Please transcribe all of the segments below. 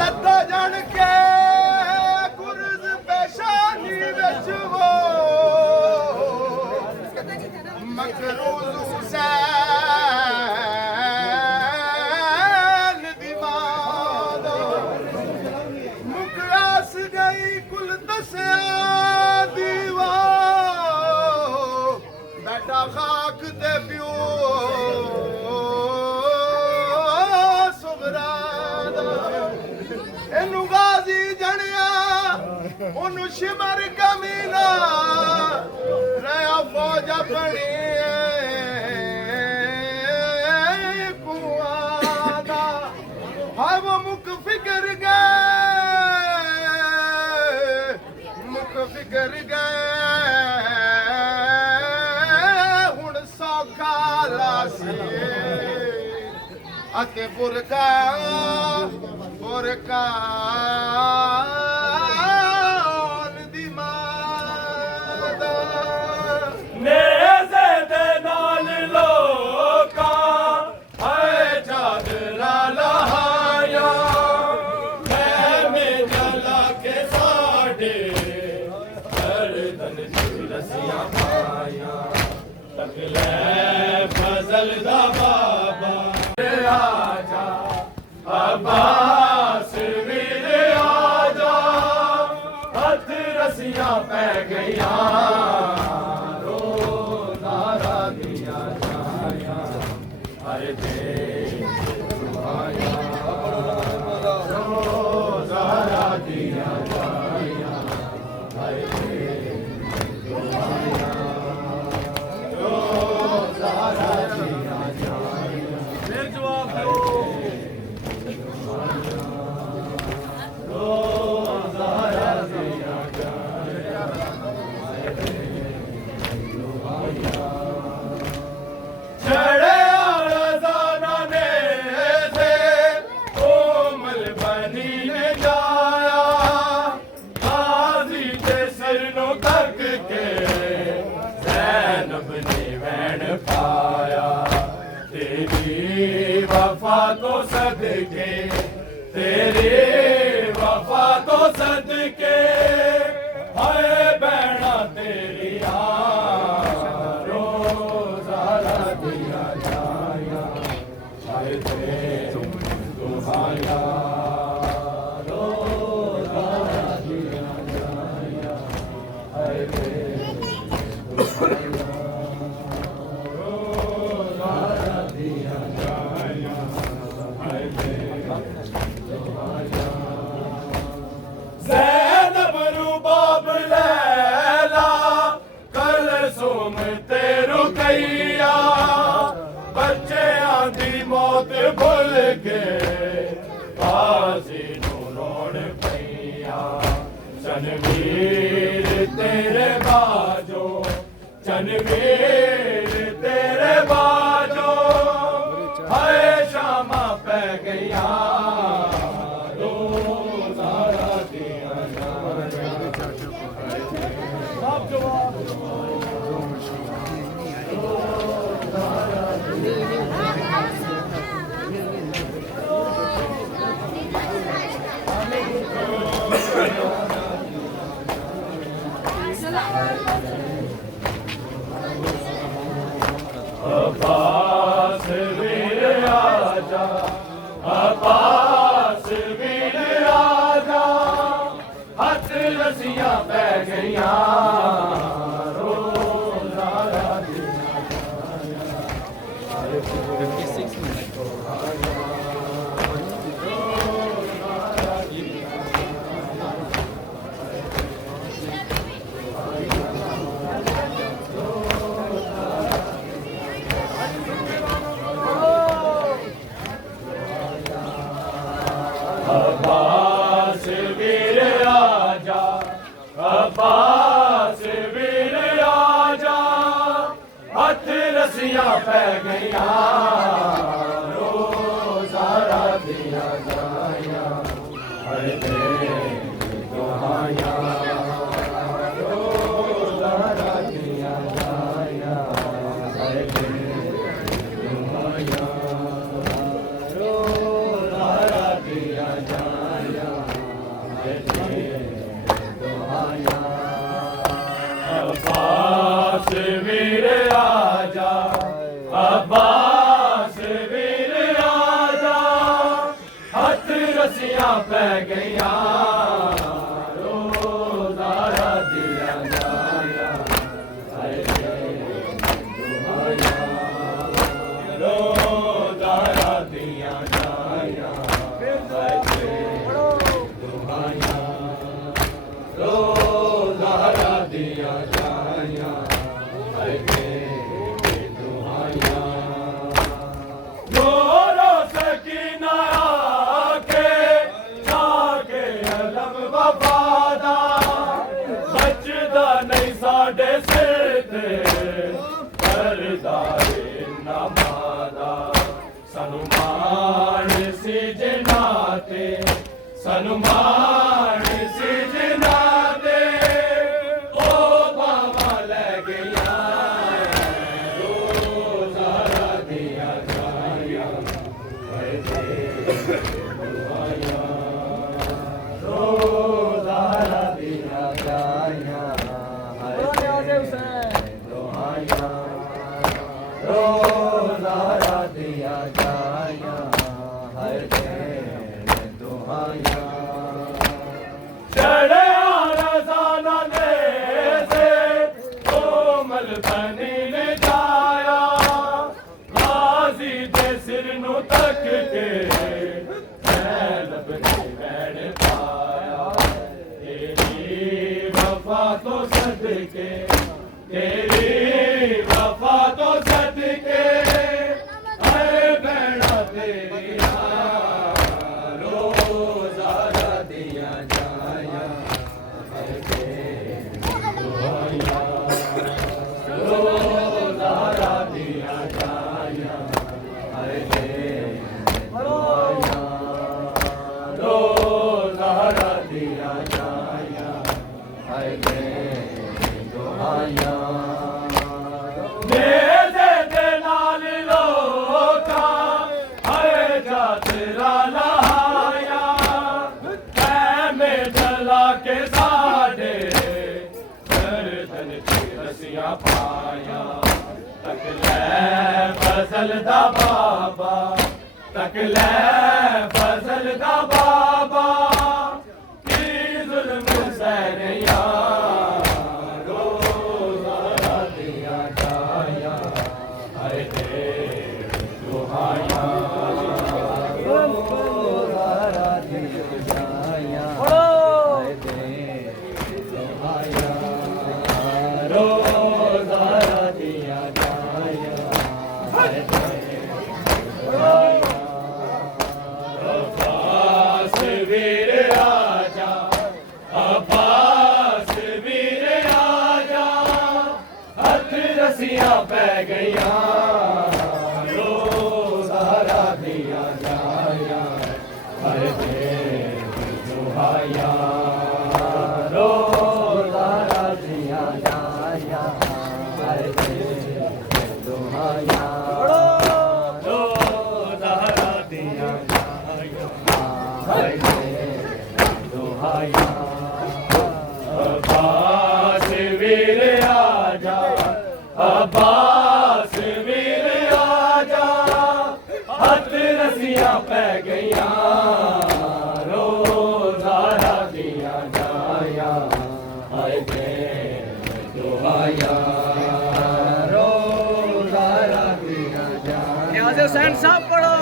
लद्दा जन के गुरज पेशानी विच वो मकरूज हुसैन दी मां मुकरास गई कुल दसिया दीवा बेटा खाक ते प्यो इनू गाजी जनिया उन्नू शिमर कमीना रहा फौज अपनी कुआदा हाय वो मुख फिकर गए हुण सौखा लासीए अते बुरका दी मादा नेज़े दे नाल लोकां हाय चादरा लहाया मैं जला के साडे गर्दन च रस्सियां पाया तकले फजल दा बाबा आजा अब्बास वीर आजा हथ रस्सियां पै गईया रोज़ारा दिया जाया हर रोज़ारा दिया जाया हर रोज़ारा दिया जाया फिर जवाब दो वफा तो सदके तेरे वफा तो सदके हाय बैना तेरी रोज़ारा दिया जाया हाय दुहाया रोज़ारा दिया जाया हाय रोज़ारा दिया ज़ैनब रुबाब लैला कलसूम ते रुकैया बच्चियां दी मौत भुल के बाजी नू रोण पैया चनवीर तेरे बाजो चनवीर तेरे बाजो हाय शामा पै गईया रोज़ारा दिया जाया सब जवाब अब्बास वीर आजा अब्बास वीर आजा हथ रस्सियां पै गईया रोज़ारा दिया अब्बास वीर आजा अब्बास वीर आजा हथ रस्सियां पै गईया रोज़ारा दिया जाया हर दुहाया रोज़ारा दिया जाया हर दुहाया रोज़ारा रसियां पै गईयां रोज़ारा दिया जाया रोज़ारा दिया जाया रोज़ारा दिया जाया गोरो सकीना आके जाके अलम वफादा बचदा नहीं साडे सिर ते करदारे नमादा सनुमान सी जनाते सनुमान सी जनाते ओ बाबा ले गया रोज़ारा दिया जाया रोज़ारा दिया जाया रोज़ारा दिया जाया हर दुआया चढ़े रज़ाना दे से कोमल बनी ने जाया गाजी दे सिर नु तक के लब के बैठ पाया तेरी वफा तो सदके तेरी वफा तो सदके अरे बहना तेरी रोज़ारा दिया जाया रोज़ारा दिया जाया रोज़ारा दिया जाया मेरे दे नाल लोका हर जातरा लहाया मैं जला के साडे गर्दन की रसियां पाया तकले फजल दा बाबा तकले फजल दा बाबा की जुल्म सहरिया रोज़ारा दिया जाया हरे दुहाया रोज़ारा दिया जाया दुहाया रोज़ारा दिया जाया अब्बास वीर आजा अब्बास वीर आजा हथ रसियां पै गईयां रोज़ारा दिया जाया हर दुहाया रोज़ारा दिया जाया हर दुहाया रोज़ारा दिया जाया दुहाया अब्बास वीर आजा अब्बास वीर आजा हथ रसियां पै गईयां रोज़ारा दिया जाया दुहाया रोज़ारा दिया जाया हुसैन साहब पढ़ो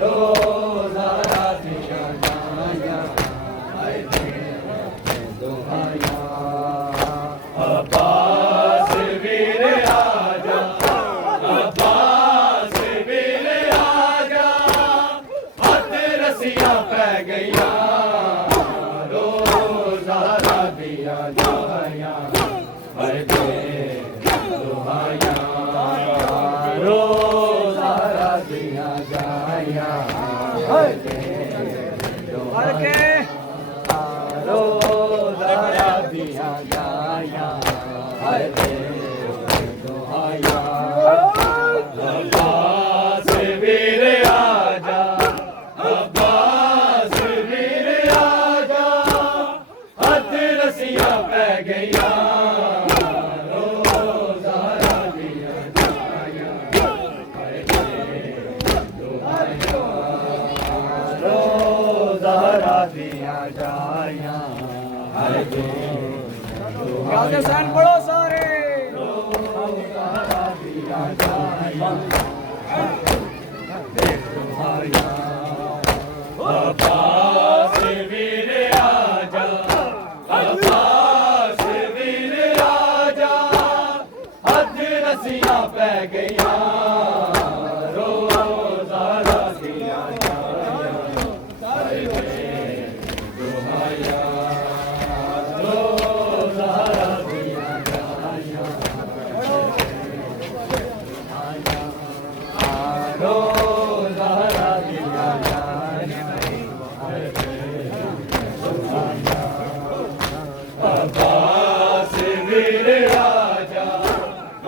रोज़ारा दिया जाया दुहाया अब्बास वीर आजा अब्बास वीर आजा हथ रसियां पै गईयां रोज़ारा दिया जाया दुहाया रोज़ारा दिया जाया रोज़ारा दिया जाया दुहाया अब्बास वीर आजा अब्बास वीर आजा हथ रसियां पै गईयां रोज़ारा दिया जाया दुहाया गाते सन पढ़ो सारे अब्बास वीर आजा, अब्बास वीर आजा, हद रस्सियां पै गईयां, रोज़ा दिया दुहाया, रोज़ा दिया रोज़ा दिया अब्बास वीर आजा,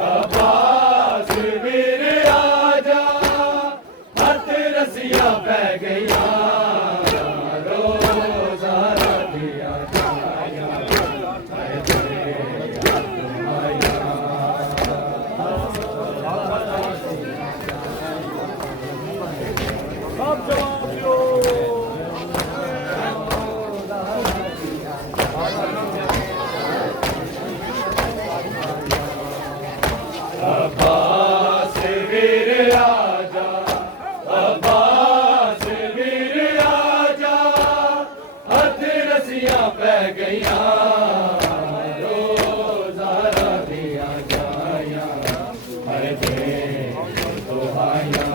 अब्बास वीर आजा, हद रस्सियां पै गईयां, रोज़ा दिया सब जवाब दो अब्बास वीर आजा, अब्बास वीर आजा, हद रस्सियां पै गईयां, रोज़ा दिया जाया, हर दे दुहाया,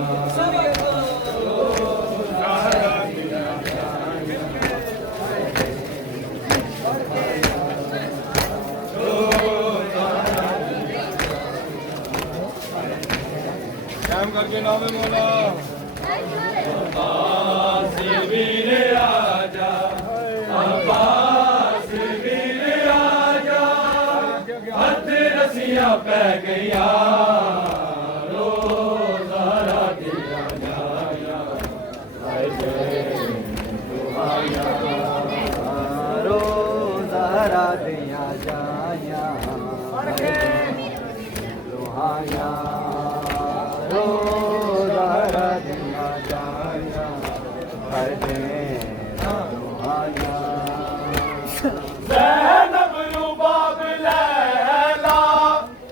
काम करके नाम मौला अब्बास वीर आजा, अब्बास वीर आजा, हद रस्सियां पै गईयां, रोज़ा दिया जाया, हाय दे दुहाया, रोज़ा दिया जाया, दुहाया, रोज़ा दिया जाया, हर दे दुहाया। ज़ैनब रुबाब लैला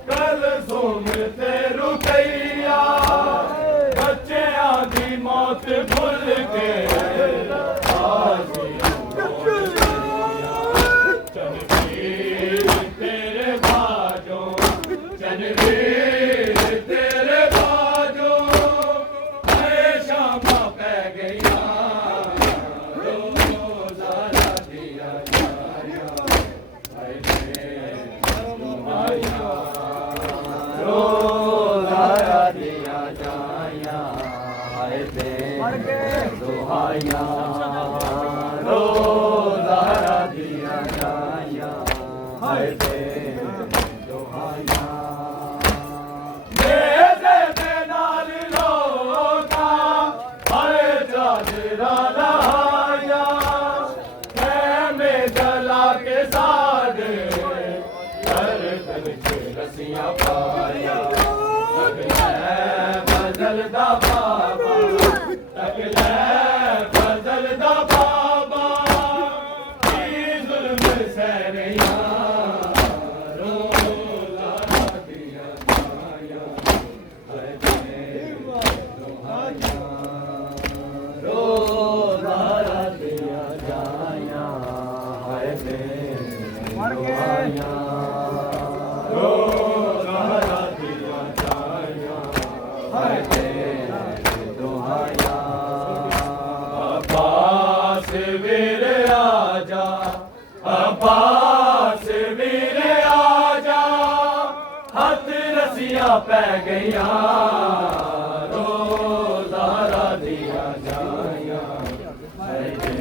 कलसूम ते रुकैया, बच्चियां दी मौत भुल के चनवीर तेरे बाजों, चनवीर तेरे बाजों, शामा पै गईयां, रोज़ा दिया जाया, हाय दे दुहाया, रोज़ा दिया जाया, हाय दे दुहाया, रोज़ा दिया जाया, हाय दे दुहाया। मेरे दे नाल लोका हर चादरा लहाया, खैमे जला के साथ कर के रस्सियां पाया, तकलै बदलदा बाबा, तकलै बदलदा बाबा, की जुल्म सहरियां, रोज़ा दिया जाया, हाय दे दुहाया, रोज़ा दिया जाया, हाय दे दुहाया, रोज़ा दिया जाया, हाय दे दुहाया। अब्बास वीर आजा, अब्बास वीर आजा, हद रस्सियां पै गईयां, रोज़ा दिया जाया, हाय दे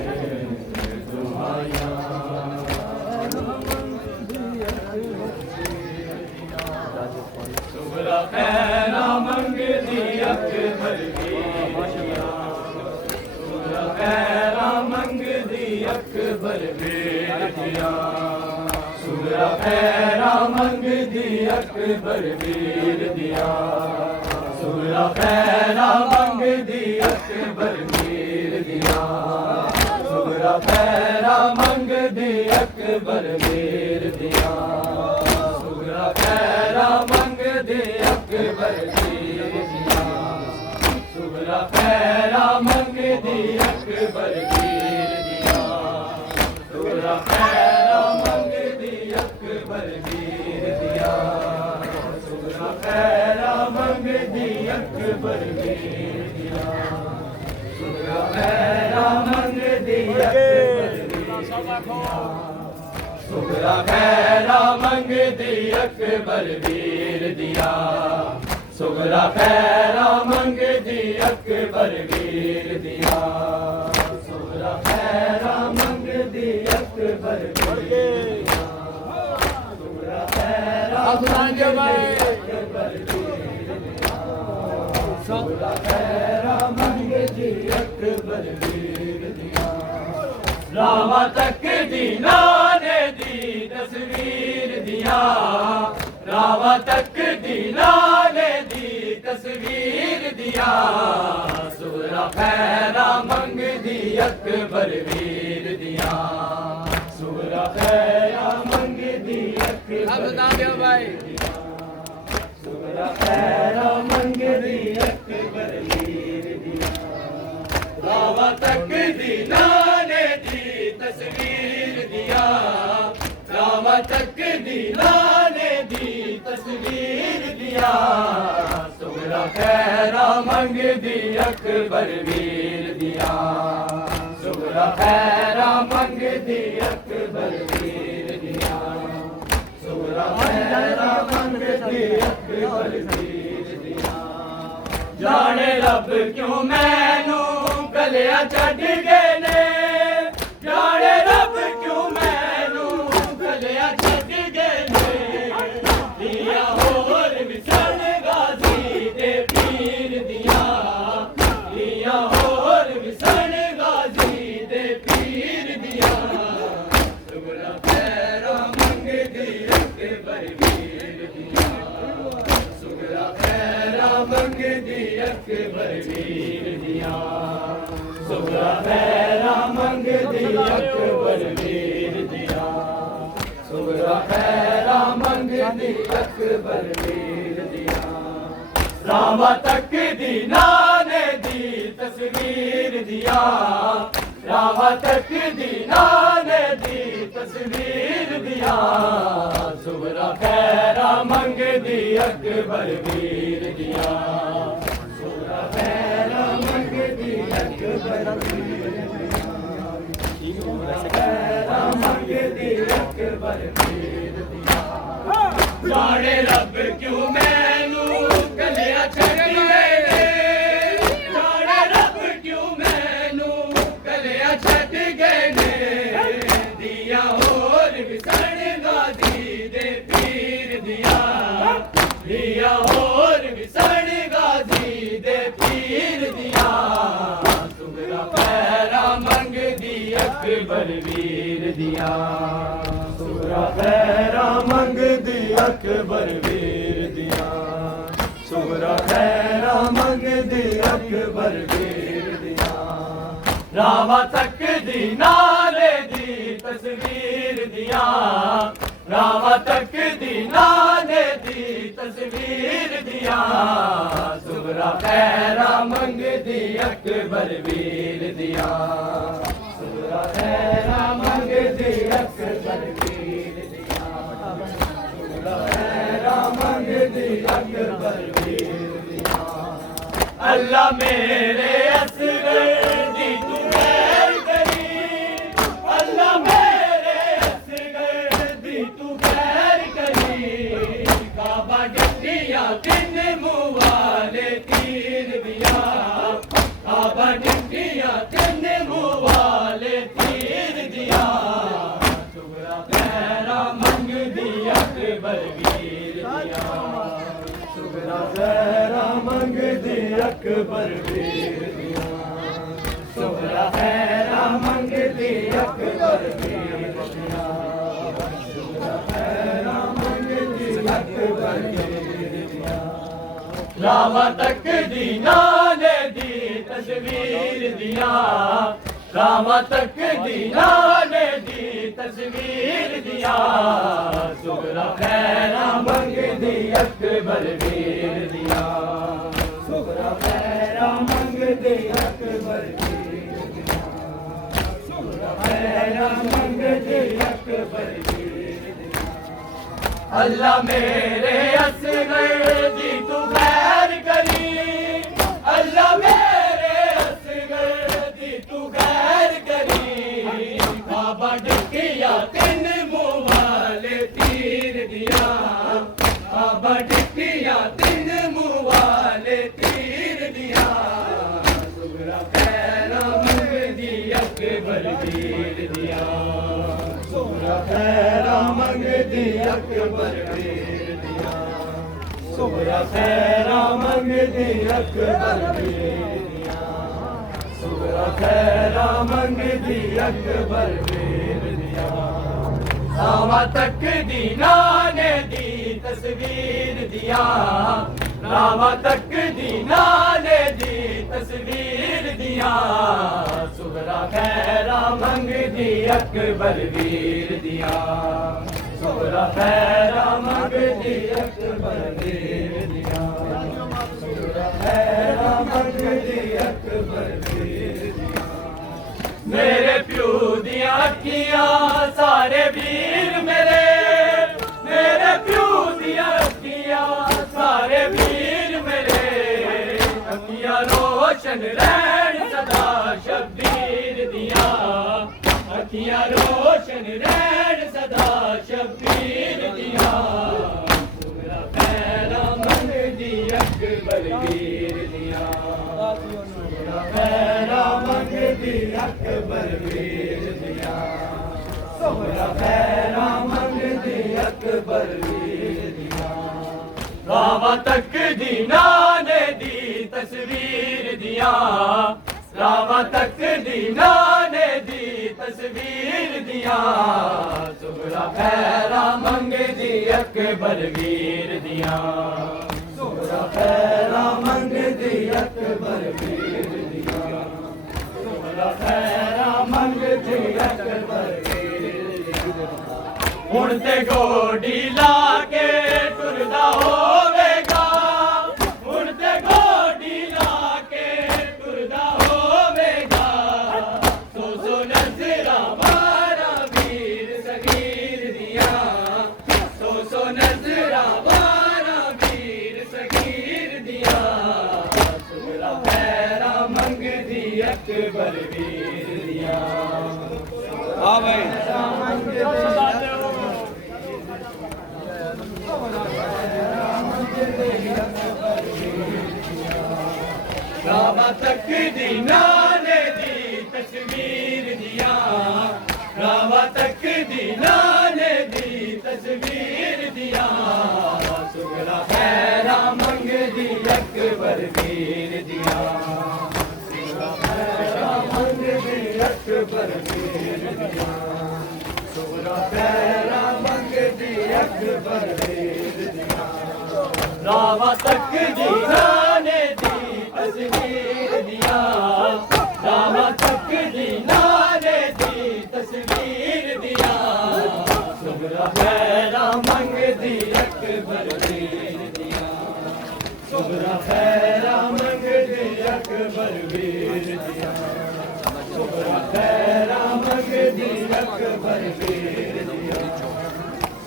दुहाया। सुगरा खैरा मंगदी अकबर बेटियां, सुगरा खैरा मंगदी अकबर बेटियां, सुगरा खैरा मंगदी अकबर वीर दिया, सुगरा खैरा मंगदी अकबर वीर दिया, सुगरा खैरा मंग मंगदी अकबर वीर दिया सुगरा खैरा मंगदी अकबर वीर दिया सुगरा खैरा मंगदी अकबर वीर दिया सुगरा खैरा मंगदी अकबर वीर दिया सुगरा खैरा मंगदी अकबर वीर दिया सुगरा खैरा मंगदी सुगरा खैरा मंगदी अकबर वीर दिया सुगरा खैरा मंगदी अकबर वीर दिया सुगरा खैरा मंगदी अकबर वीर दिया सुगरा खैरा अकबर वीर दिया सुगरा खैरा मंगदी अकबर वीर दिया रावा तक दीना ने दी तस्वीर दिया रावा तक दीना ने दी तस्वीर दिया सुगरा खैरा मंगदी अकबर वीर दिया सुगरा खैरा मंगदी अकबर दिया सुगरा खैरा मंगदी अकबर वीर दिया रावा तक दीना ने दी तस्वीर दिया रावा तक दीना ने दी तस्वीर दिया सुगरा खैरा मंगदी अकबर वीर दिया सुगरा खैरा मंगदी अकबर वीर दिया सुगरा खैरा मंगदी अकबर वीर दिया जाने रब क्यों मैनू कलिया छड्ड गए ने जाने रब क्यों मैनू कलिया छड्ड गए ने दिया होर विसन गाजी दे पीर दिया दिया होर विसन गाजी दे पीर दिया सुगरा खैरा मंगदी अकबर वीर दिया सुगरा खैरा मंगदी अकबर वीर दिया सुगरा खैरा मंगदी अकबर वीर दिया सुगरा खैरा मंगदी अकबर वीर दिया रावा तक दीना ने दी तस्वीर दिया रावा तक दीना ने दी तस्वीर दिया सुगरा खैरा मंगदी अकबर वीर दिया सुगरा खैरा मंगदी अकबर वीर दिया सुगरा खैरा मंगदी अकबर वीर दिया जाने रब क्यों मैनू कलिया छड्ड गए ने जाने रब क्यों मैनू कलिया छड्ड गए ने दिया होर विसन गाजी दे पीर दिया दिया होर विसन गाजी दे पीर दिया सुगरा खैरा मंगदी अकबर वीर दिया सुगरा खैरा मंगदी अकबर वीर दिया सुगरा खैरा मंगदी अकबर वीर दिया रावा तक दीना ने दी तस्वीर दिया रावा तक दीना ने दी तस्वीर दिया सुगरा खैरा मंगदी अकबर वीर दिया सुगरा खैरा मंगदी अकबर वीर दिया सुगरा खैरा मंगदी अकबर वीर दिया अल्लाह मेरे असगर दी तू खैर करी अल्लाह मेरे असगर दी तू खैर करी काबा डंडिया तीन मुँह वाले तीर दिया काबा डंडिया तीन मुँह वाले तीर दिया सुगरा खैरा मंगदी अकबर वीर दिया सुगरा खैरा मंगदी अकबर वीर दिया सुगरा खैरा मंगदी अकबर वीर दिया सुगरा खैरा मंगदी अकबर वीर दिया रावा तक दीना ने दी तस्वीर दिया रावा तक दीना ने दी तस्वीर दिया सुगरा खैरा मंग दी अकबर वीर दिया सुगरा खैरा मंग दी अकबर वीर दिया सुगरा खैरा मंग दी अकबर वीर दिया अल्लाह मेरे असगर दी तू खैर करी अल्लाह मेरे असगर दी तू खैर करी बाबा डिकिया तीन मुँह वाले तीर दिया बाबा डिकिया तीन मुँह वाले तीर दिया सुगरा खैरा मंग दी अकबर वीर दिया सुगरा खैरा मंग दी अकबर वीर दिया सुगरा खैरा मंग दी अकबर वीर दिया सुगरा खैरा मंग दी अकबर वीर दिया रामा तक दीना ने दी तस्वीर दिया रामा तक दीना ने दी तस्वीर दिया सुगरा खैरा मंग दी अकबर वीर दिया सुगरा खैरा मंग दी अकबर वीर दिया सुगरा खैरा मंग दी अकबर वीर दिया मेरे प्यू दिया अखियां सारे वीर मेरे प्यू दिया अखियां सारे वीर मेरे अखियां रोशन रहन सदा शब्बीर दिया अखियां रोशन रहन सदा शब्बीर दिया सुगरा खैरा मंग दी अकबर वीर दिया सुगरा खैरा मंग दी अकबर वीर दिया सुगरा खैरा मंग दी अकबर वीर दिया रामा तक दीना ने दी तस्वीर दिया रामा तक दीना ने दी तस्वीर दिया सुगरा खैरा मंग दी अकबर वीर दिया सुगरा खैरा मंग दी अकबर वीर दिया सुगरा खैरा मंग दी अकबर वीर दिया हुण ते गोडी ला के टुरदा होवेगा हुण ते गोडी ला के टुरदा होवेगा सो नजरा मारा वीर सगीर दिया सो नजरा मारा वीर सगीर दिया सुगरा खैरा मंग दी अकबर वीर दिया हाँ भाई रामा तक दीना ने दी तस्वीर दिया रामा तक दीना ने दी तस्वीर दिया सुगरा खैरा मंग दी अकबर वीर दिया सुगरा खैरा मंग दी अकबर वीर दिया सुगरा खैरा मंग दी अकबर वीर दिया रामा तक दीना ने दी तस्वीर दिया रामा तक दीना ने दी तस्वीर दिया सुगरा खैरा मंग दी अकबर वीर दिया सुगरा खैरा मंग दी अकबर वीर दिया सुगरा खैरा मंग दी अकबर वीर दिया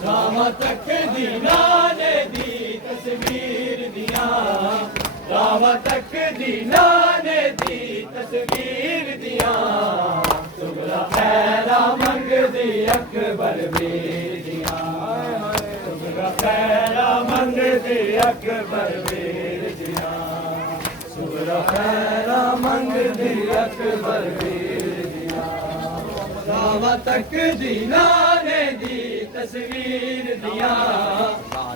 रामा तक दीना ने दी तस्वीर दिया रामा तक दीना ने दी तस्वीर दिया सुगरा खैरा मंग दी अकबर वीर दिया सुगरा खैरा मंग दी अकबर वीर दिया सुगरा खैरा मंग दी अकबर वीर दिया रामा तक दीना ने दी तस्वीर दिया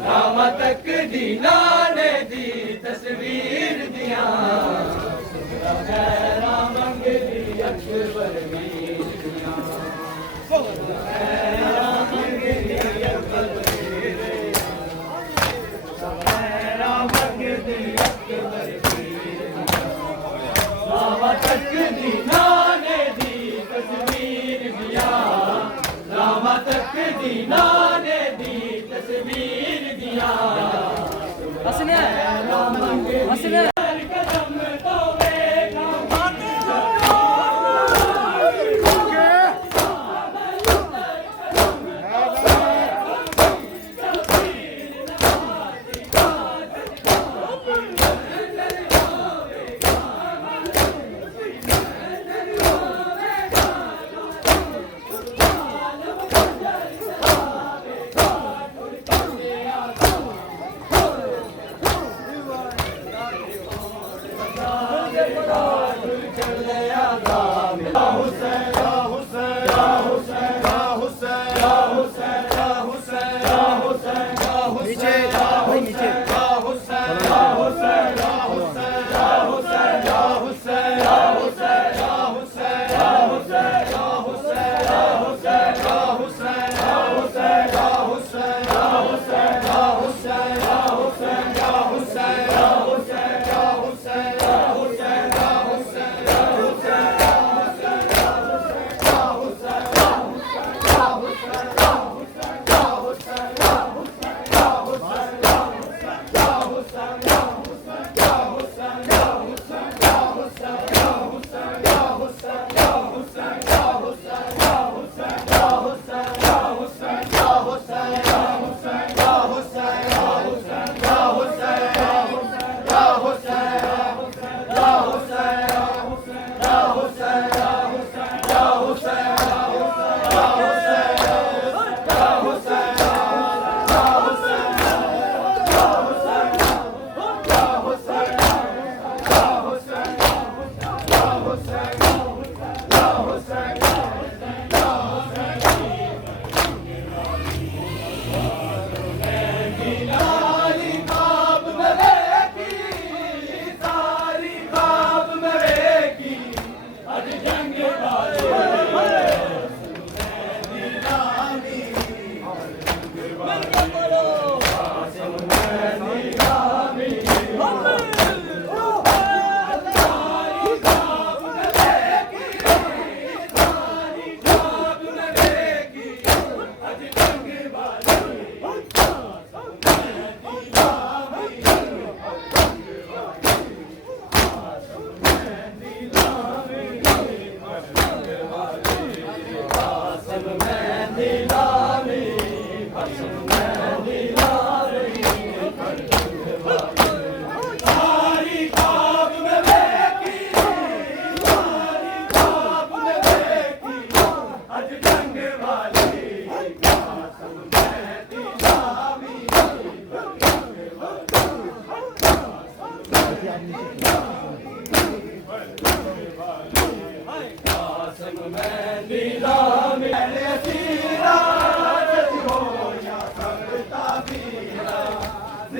रामा तक दीना ने दी तस्वीर दिया सुगरा खैरा मंग दी अकबर वीर दिया सुगरा खैरा मंग दी अकबर वीर दिया खैरा मंग दी अकबर वीर दिया रामा तक दीना ने दी तस्वीर दिया रामा दीना ने दी तस्वीर दिया असलिया कदम तो वेगा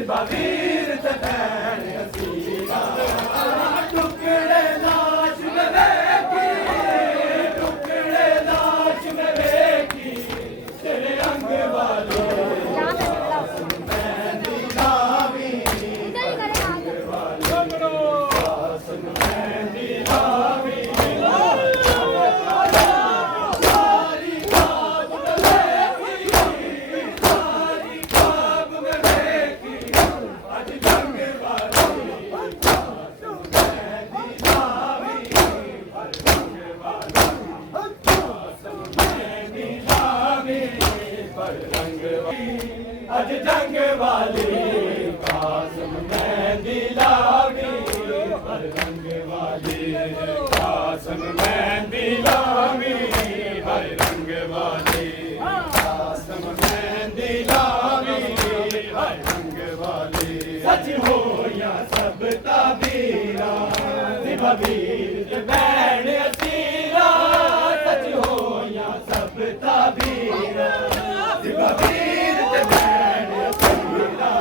Babir te bene asira टुकड़े लाश में बेकी तेरे अंग वाले अज जंग वाली कासम में दिलावी पर रंग वाली कासम में दिलावी पर रंग वाली कासम में दिलावी पर रंग वाली सच हो या सब ताबीरा बबीर बैण असीरा सच हो या सब ताबीरा बबीर बैण असीरा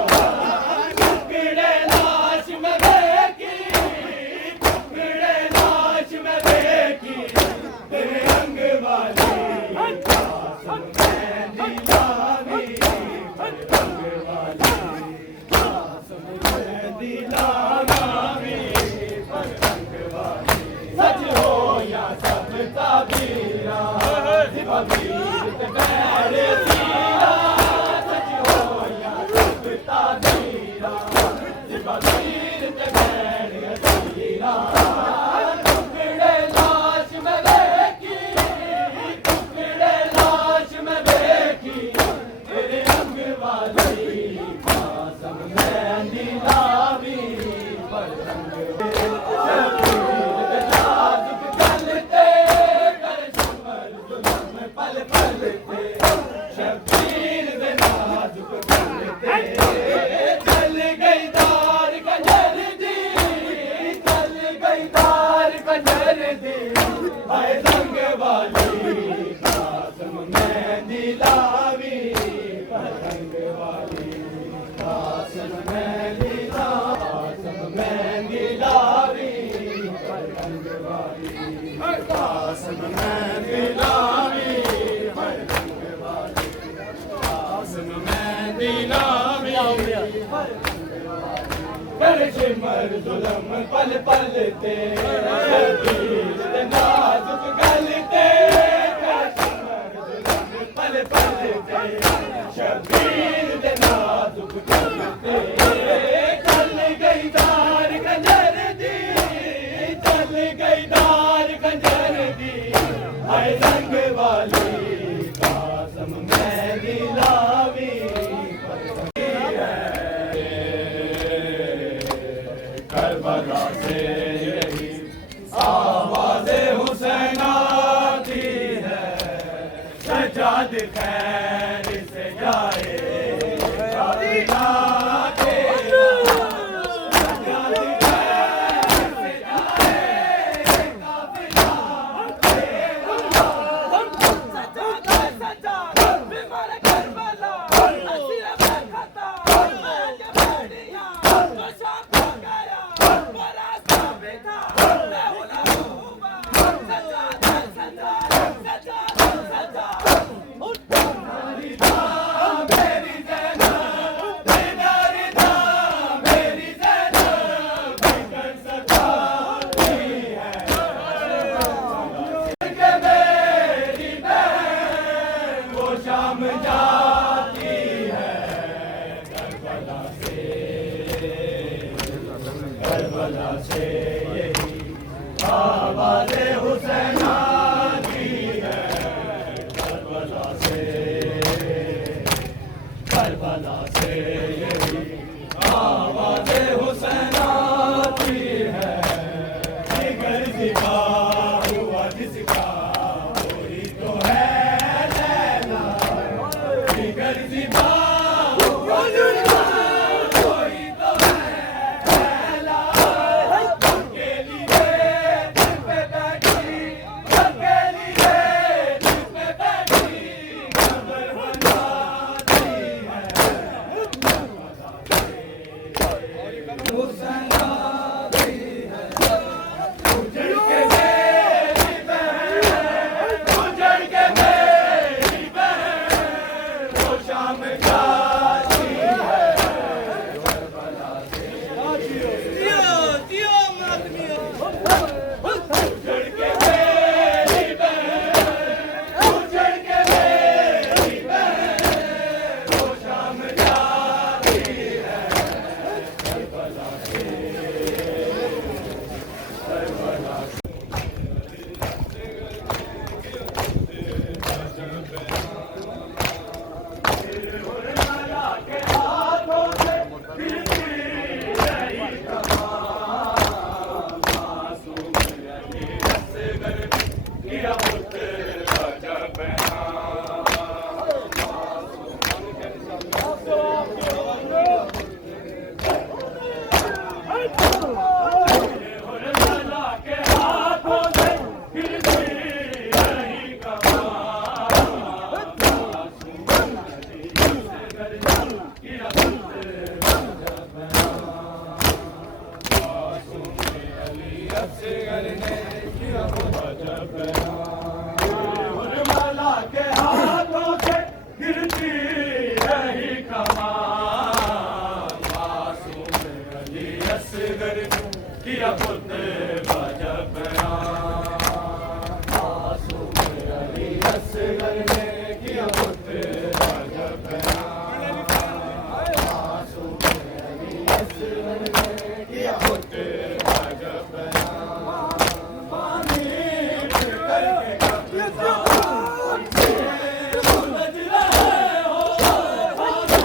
टुकड़े लाश में बेकी टुकड़े लाश में बेकी तेरे रंग वाली कासम में दिलावी रंग वाली कासम में दिलावी सच हो या सब ताबीरा बबीर बैण कंजर दी हाय रंग वाली कासम मेहंदी लावी पतंग वाली कासम मेहंदी लावी पतंग वाली कासम मेहंदी लावी पतंग वाली कासम मेहंदी लावी कर शिमर जुलम पल पल ते शबीर दे नाजुक गल ते कर शिमर जुलम पल पल ते शबीर दे नाजुक गल ते चल गई दार कंजर दी चल गई दार कंजर दी हाय रंग वाली कासम मेहंदी लावी करबला से यही आवाज़े हुसैन आती है सजाद खैर से जाए काफिला तेरा सजाद खैर से जाए काफिला तेरा सजाद बीमार करबला असीर बरखता मैं बढ़िया तो शाम हो गया शाम जाती है करबला से यही आवाज़े हुसैन आती है करबला से यही आवाज़े हुसैन आती है जिगर जिबा हुआ जिसका वही तो है लैला जिगर जिबा हुआ जिसका वही तो है लैला अकेली रे दिल पे बैठी अकेली रे दिल पे बैठी खबर बनाती है हुसैन आती है उजड़ के मेरी बहन उजड़ के मेरी बहन वो शाम जाती है करबला से उजड़ के मेरी बहन उजड़ के मेरी बहन वो शाम जाती है करबला से करबला के हाथों से गिरती रही कमान मासूम रही असगर किया पुत्र राजा बहना करबला के हाथों से गिरती रही कमान मासूम रही असगर किया पुत्र राजा बहना मासूम अली असगर ने किया पुत्र बहना करबला के हाथों से गिरती रही कमान मासूम अली असगर किया पुत्र राजा बहना मासूम अली असगर ने किया पुत्र राजा बहना मासूम अली असगर ने किया पुत्र राजा बहना पानी करके कब्जा से उलझ रहे हो पानी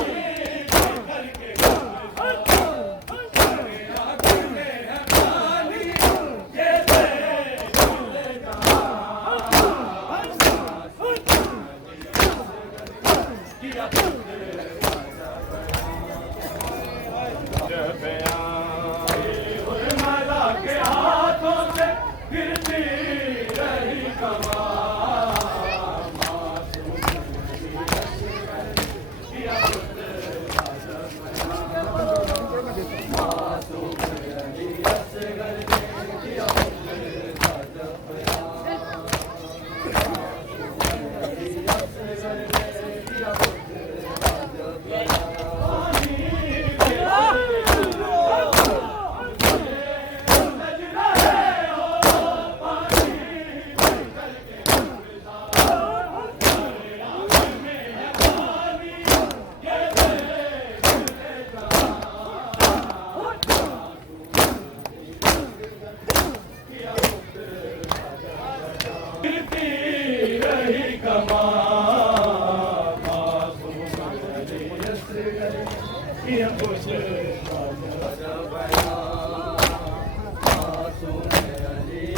करके कब्जा तेरे आँख में है पानी ये गिरती रही कमान मासूम किया मासूम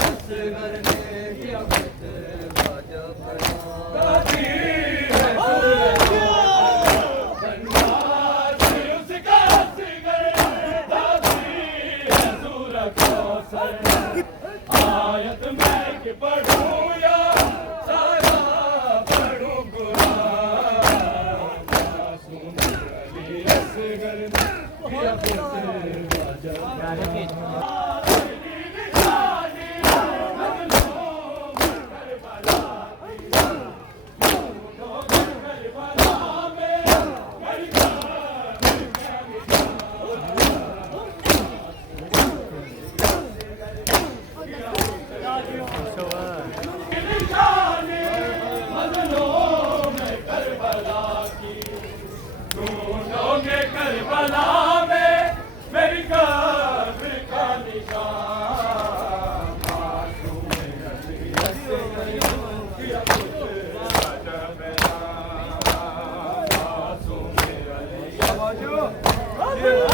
असगर ने किया आयत मैं कि पढ़ूं या सारा पढ़ूं कुरान मासूम अली असगर ने किया करबला में मेरी कब्र का निशान मासूम अली असगर किया मासूम अली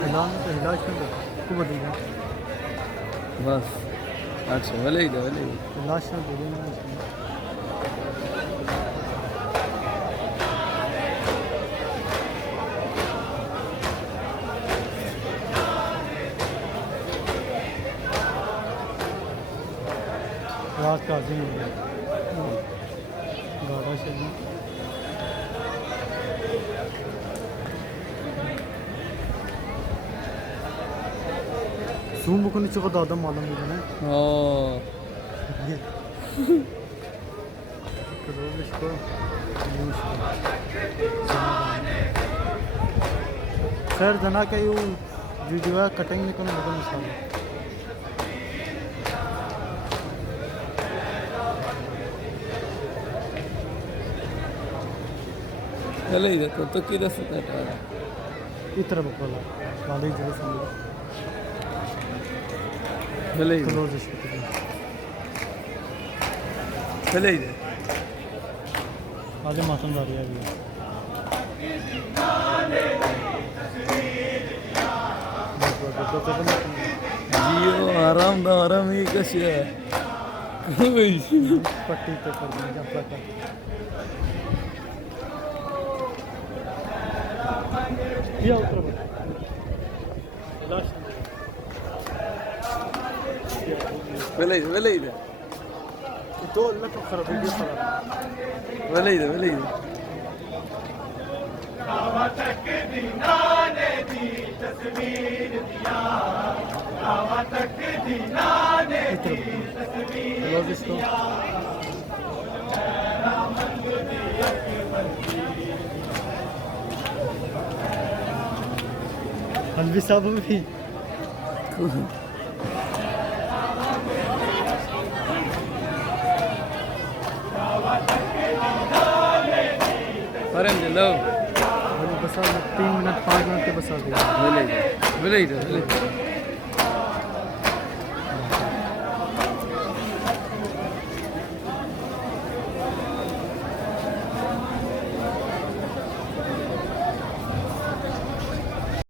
हिलान तो हिला शुरू को बदलना बस अच्छा वले हिला शुरू दे देना रात का दिन गाड़ा से Zoom bukan itu kau dah malam ni kan? Oh. Kalau इसको सर जना के यू वीडियो कटिंग नहीं करना मतलब मिसाल चले इधर तो किधर से था इतर बकोला वाले जगह से चले इधर क्लोज इसको चले इधर आगे मातम जा रही है अभी जियो आराम ना आराम ही कशी आहे पट्टी पे कर देंगे आपका कर या उतर वेलैಇದೆ तो लग खराब वीडियो खराब वेलैಇದೆ लॉग इसको हल्वी साहब भी Parente, love. बस 3 मिनट 5 मिनट के बस आ गया Velaydı.